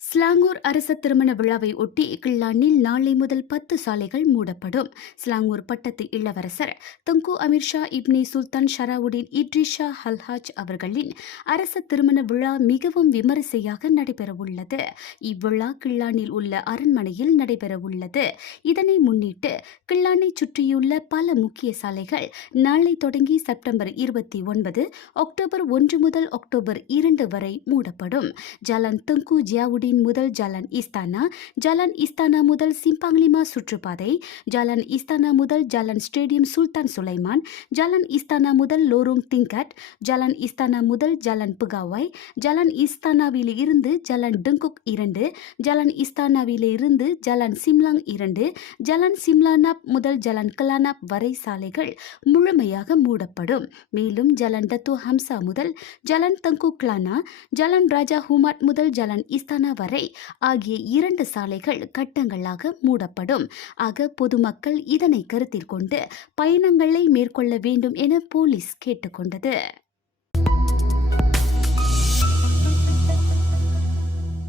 ஸ்லாங்கூர் அரச திருமண விழாவை ஒட்டி கிள்ளானில் நாளை முதல் பத்து சாலைகள் மூடப்படும். ஸ்லாங்கூர் பட்டத்து இளவரசர் தங்கு அமீர்ஷா இப்னி சுல்தான் ஷராவுடின் இட்ரிஷா ஹல்ஹாஜ் அவர்களின் அரச திருமண விழா மிகவும் விமரிசையாக நடைபெறவுள்ளது. இவ்விழா கிள்ளானில் உள்ள அரண்மனையில் நடைபெறவுள்ளது. இதனை முன்னிட்டு கிள்ளானை சுற்றியுள்ள பல முக்கிய சாலைகள் நாளை தொடங்கி செப்டம்பர் இருபத்தி ஒன்பது அக்டோபர் ஒன்று முதல் அக்டோபர் இரண்டு வரை மூடப்படும். ஜாலான் தங்கு ஜியாவுடின் முதல் ஜலன் இஸ்தானா. ஜலன் இஸ்தானா முதல் சிம்பாங்லிமா சுற்றுப்பாதை. ஜாலான் இஸ்தானா முதல் ஜலன் ஸ்டேடியம் சுல்தான் சுலைமான். ஜலன் இஸ்தானா முதல் லோரோங் திங்கட். ஜலன் இஸ்தானா முதல் ஜலன் புகாவாய். ஜலன் இஸ்தானாவில் இருந்து ஜலன் டுங்குக் இரண்டு. ஜலன் இஸ்தானாவில் இருந்து ஜலன் சிம்லாங் இரண்டு. ஜலன் சிம்லானாப் முதல் ஜலன் கலானாப் வரை சாலைகள் முழுமையாக மூடப்படும். மேலும் ஜலன் தத்து ஹம்சா முதல் ஜலன் தங்கு கிளானா ஜலன் ராஜா ஹூமாட் முதல் ஜலன் இஸ்தானா வரை ஆகிய இரண்டு சாலைகள் கட்டங்களாக மூடப்படும். ஆக பொதுமக்கள் இதனை கருத்தில் கொண்டு பயணங்களை மேற்கொள்ள வேண்டும் என போலீஸ் கேட்டுக்கொண்டது.